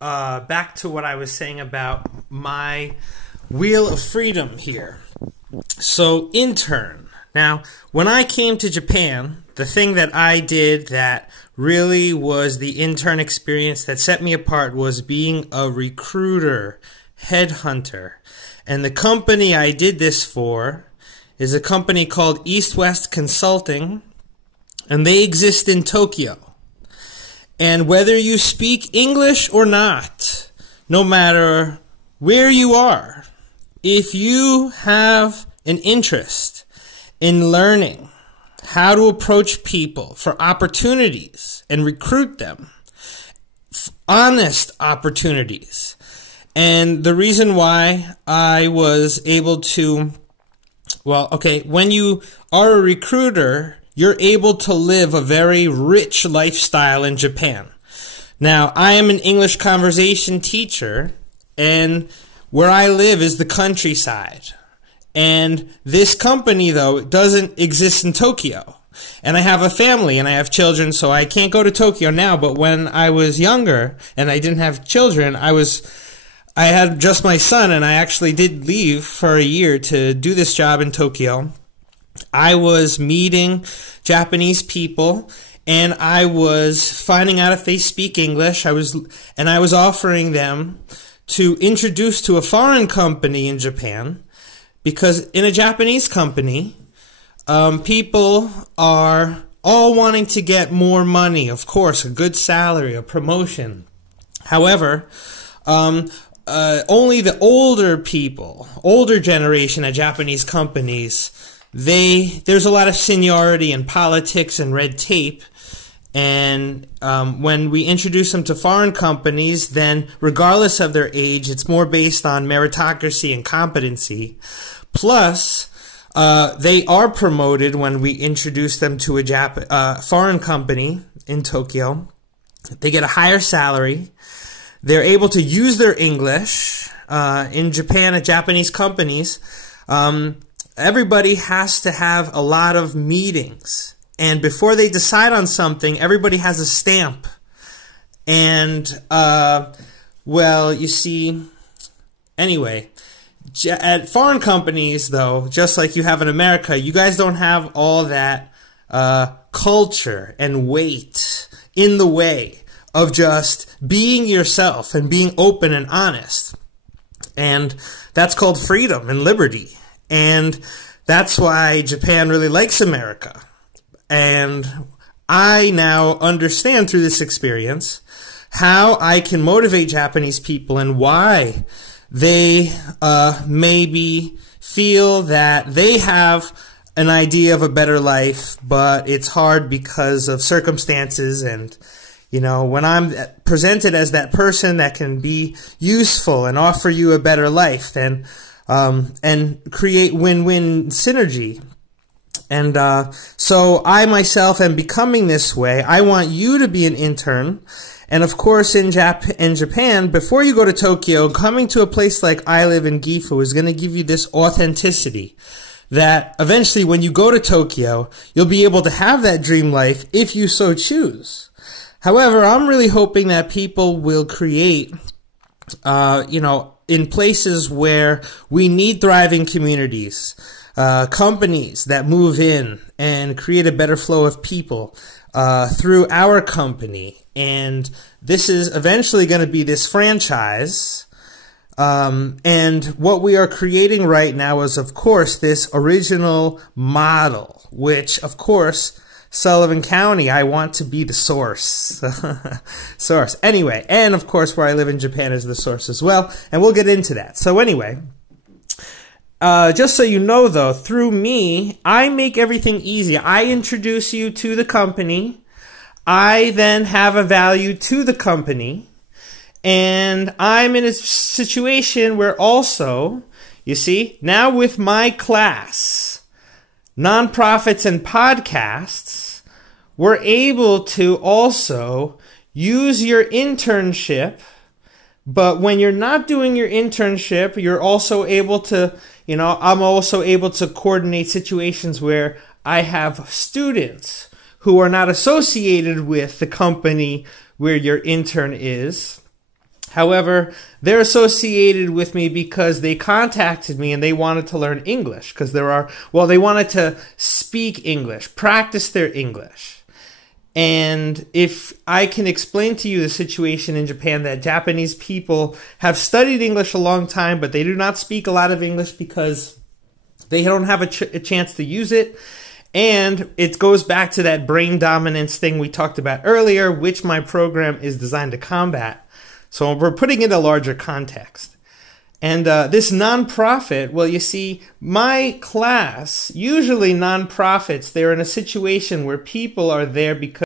Back to what I was saying about my wheel of freedom here. So, intern. Now, when I came to Japan, the thing that I did that really was the intern experience that set me apart was being a recruiter, headhunter. And the company I did this for is a company called East West Consulting, and they exist in Tokyo. And whether you speak English or not, no matter where you are, if you have an interest in learning how to approach people for opportunities and recruit them, honest opportunities. And the reason why I was able to, when you are a recruiter, you're able to live a very rich lifestyle in Japan. Now, I am an English conversation teacher, and where I live is the countryside. And this company, though, doesn't exist in Tokyo. And I have a family and I have children, so I can't go to Tokyo now. But when I was younger and I didn't have children, I had just my son, and I actually did leave for a year to do this job in Tokyo. I was meeting Japanese people, and I was finding out if they speak English. I was offering them to introduce to a foreign company in Japan, because in a Japanese company, people are all wanting to get more money, of course, a good salary, a promotion. However, only the older people, older generation at Japanese companies, there's a lot of seniority in politics and red tape. And when we introduce them to foreign companies, then regardless of their age, it's more based on meritocracy and competency. Plus, they are promoted when we introduce them to a foreign company in Tokyo. They get a higher salary. They're able to use their English. In Japan, at Japanese companies, everybody has to have a lot of meetings. And before they decide on something, everybody has a stamp. And, you see, anyway, at foreign companies, though, just like you have in America, you guys don't have all that culture and weight in the way of just being yourself and being open and honest. And that's called freedom and liberty. And that's why Japan really likes America. And I now understand through this experience how I can motivate Japanese people and why they maybe feel that they have an idea of a better life, but it's hard because of circumstances. And, when I'm presented as that person that can be useful and offer you a better life and create win-win synergy. And so I myself am becoming this way. I want you to be an intern. And of course, in Japan, before you go to Tokyo, coming to a place like I live in Gifu is going to give you this authenticity that eventually when you go to Tokyo, you'll be able to have that dream life if you so choose. However, I'm really hoping that people will create, in places where we need thriving communities, companies that move in and create a better flow of people through our company. And this is eventually going to be this franchise. And what we are creating right now is, of course, this original model, which, of course, Sullivan County, I want to be the source. Source. Anyway, and of course, where I live in Japan is the source as well. And we'll get into that. So anyway, just so you know, though, through me, I make everything easy. I introduce you to the company. I then have a value to the company. And I'm in a situation where also, you see, now with my class, Nonprofits and Podcasts, we're able to also use your internship. But when you're not doing your internship, you're also able to, I'm also able to coordinate situations where I have students who are not associated with the company where your intern is. However, they're associated with me because they contacted me and they wanted to learn English because they wanted to speak English, practice their English. And if I can explain to you the situation in Japan, that Japanese people have studied English a long time, but they do not speak a lot of English because they don't have a chance to use it. And it goes back to that brain dominance thing we talked about earlier, which my program is designed to combat. So we're putting it in a larger context. And this nonprofit, well, you see, my class, usually nonprofits, they're in a situation where people are there because